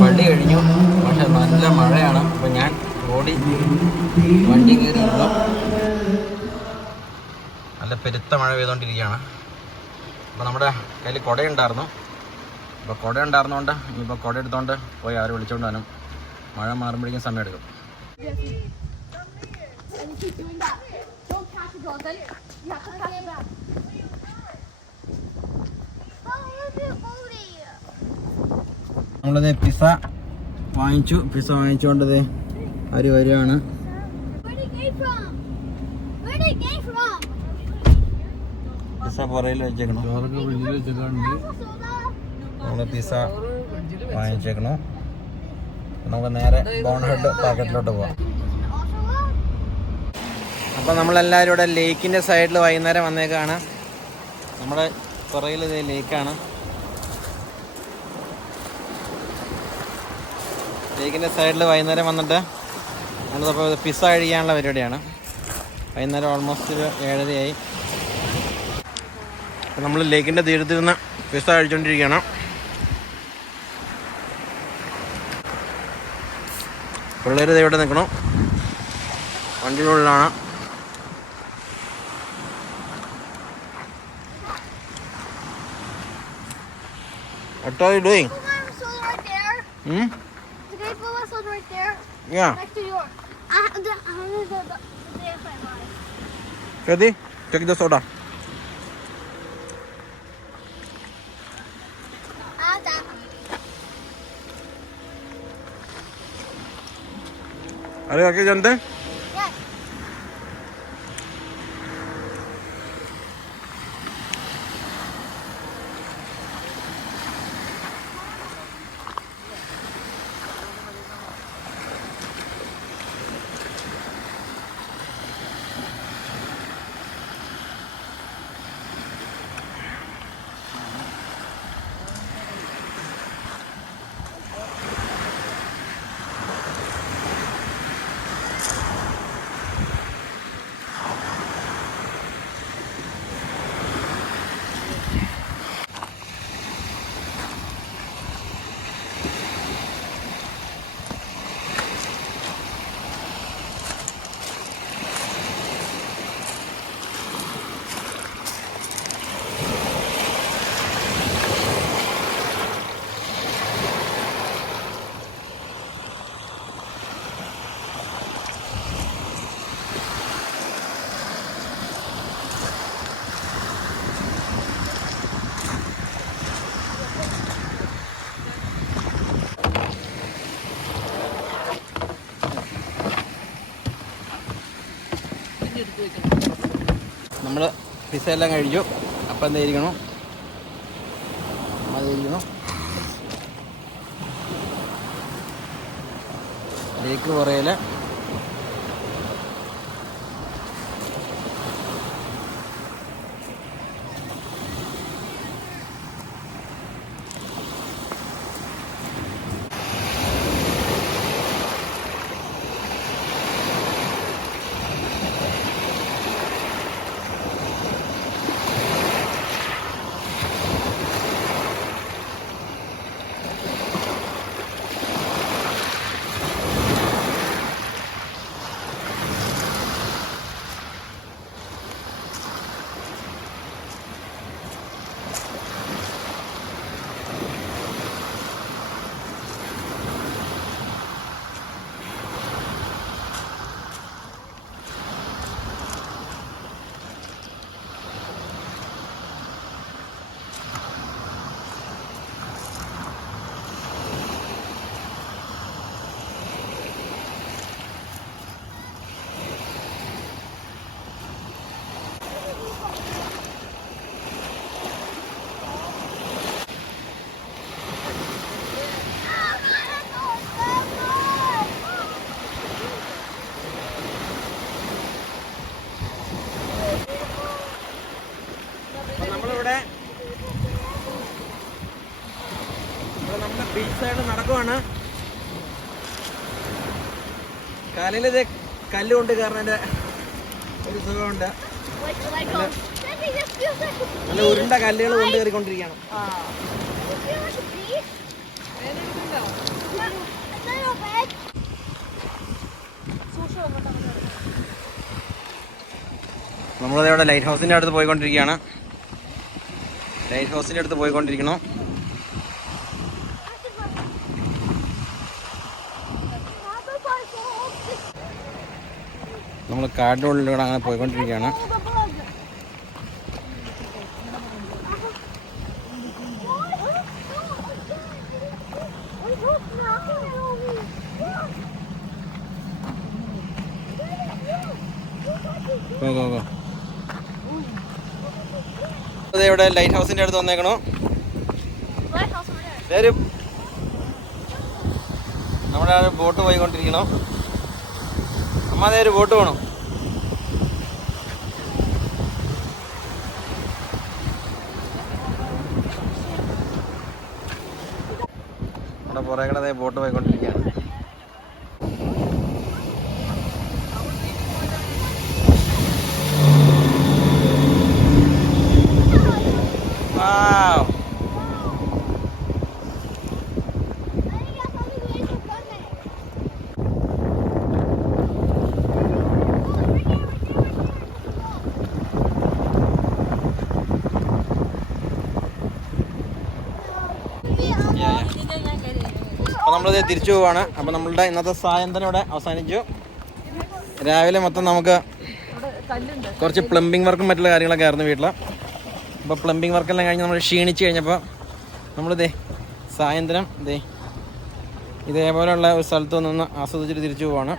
പള്ളി കഴിഞ്ഞു. പക്ഷെ നല്ല മഴയാണ്. അപ്പം ഞാൻ ഓടി വണ്ടി കയറി ഇരുന്നു നല്ല പെരുത്ത മഴ പെയ്തുകൊണ്ടിരിക്കുകയാണ് അപ്പോൾ നമ്മുടെ കയ്യിൽ കുടയുണ്ടായിരുന്നു. അപ്പോൾ കുട ഉണ്ടായിരുന്നതുകൊണ്ട് ഇനിയിപ്പോൾ കുട എടുത്തുകൊണ്ട് പോയി ആരും വിളിച്ചുകൊണ്ട് വരും. മഴ മാറുമ്പോഴേക്കും സമയം എടുക്കും. You നമ്മളത് പിസ വാങ്ങിച്ചു. പിസ വാങ്ങിച്ചുകൊണ്ടത് ആര് വരികയാണ്. പിസ? പുറയിൽ വെച്ചേക്കണം. നമ്മൾ പിസ വാങ്ങിച്ചേക്കണം. നമുക്ക് നേരെ ബോൺ ഹെഡ് പാക്കറ്റിലോട്ട് പോവാം. അപ്പോൾ നമ്മളെല്ലാവരും ഇവിടെ ലേക്കിന്റെ സൈഡിൽ വൈകുന്നേരം വന്നേക്കാണ്. നമ്മുടെ പുറയിൽ ലേക്കാണ്. ലേക്കിന്റെ സൈഡിൽ വൈകുന്നേരം വന്നിട്ട് നമ്മളിപ്പോൾ പിസ്സ കഴിക്കാനുള്ള പരിപാടിയാണ്. വൈകുന്നേരം ഓൾമോസ്റ്റ് ഒരു ഏഴരയായി. നമ്മൾ ലേക്കിന്റെ തീരത്തിരുന്ന് പിസ്സ കഴിച്ചുകൊണ്ടിരിക്കുകയാണ് പിള്ളേർ ദേ ഇവിടെ നിൽക്കണം. വണ്ടിയുടെ What are you doing? Hmm? The great blue sold right there. Yeah. Next to yours. I have the, I have the, the, the day of my life. Ready? Take the soda. I have that. अरे आगे जानते हैं നമ്മൾ pizza എല്ലാം കഴിച്ചു. അപ്പം എന്തായിരിക്കണം? അതായിരിക്കണം ലേക്ക് പുറയിൽ റീൽസ് നടക്കുവാണ്. കാലിലിത് കല്ലുകൊണ്ട് കാരണം എന്റെ ഒരു സുഖമുണ്ട്. നല്ല ഉരുണ്ട കല്ലുകൾ കൊണ്ട് കയറിക്കൊണ്ടിരിക്കുകയാണ്. നമ്മളിതവിടെ ലൈറ്റ് ഹൗസിന്റെ അടുത്ത് പോയിക്കൊണ്ടിരിക്കുകയാണ്. ലൈറ്റ് ഹൗസിന്റെ അടുത്ത് പോയിക്കൊണ്ടിരിക്കണം നമ്മൾ കാടിന്റെ ഉള്ളിലൂടെ അങ്ങനെ പോയിക്കൊണ്ടിരിക്കുകയാണ്. ഇവിടെ ലൈറ്റ് ഹൗസിന്റെ അടുത്ത് വന്നേക്കണോ. നമ്മുടെ ബോട്ട് പോയിക്കൊണ്ടിരിക്കണോ. അമ്മ ഒരു ബോട്ട് വേണം നമ്മുടെ പുറകെ അതേ ബോട്ട് പോയിക്കൊണ്ടിരിക്കുകയാണ് അപ്പോൾ നമ്മളിത് തിരിച്ചു പോവാണ്. അപ്പോൾ നമ്മളുടെ ഇന്നത്തെ സായന്തനം ഇവിടെ അവസാനിച്ചു. രാവിലെ മൊത്തം നമുക്ക് കുറച്ച് പ്ലംബിംഗ് വർക്കും മറ്റുള്ള കാര്യങ്ങളൊക്കെ ആയിരുന്നു വീട്ടിൽ അപ്പോൾ പ്ലംബിംഗ് വർക്കെല്ലാം കഴിഞ്ഞ് നമ്മൾ ക്ഷീണിച്ച് കഴിഞ്ഞപ്പോൾ നമ്മളിതേ സായന്തനം ഇതേ ഇതേപോലെയുള്ള ഒരു സ്ഥലത്ത് നിന്ന് ആസ്വദിച്ചിട്ട് തിരിച്ചു പോവാണ്.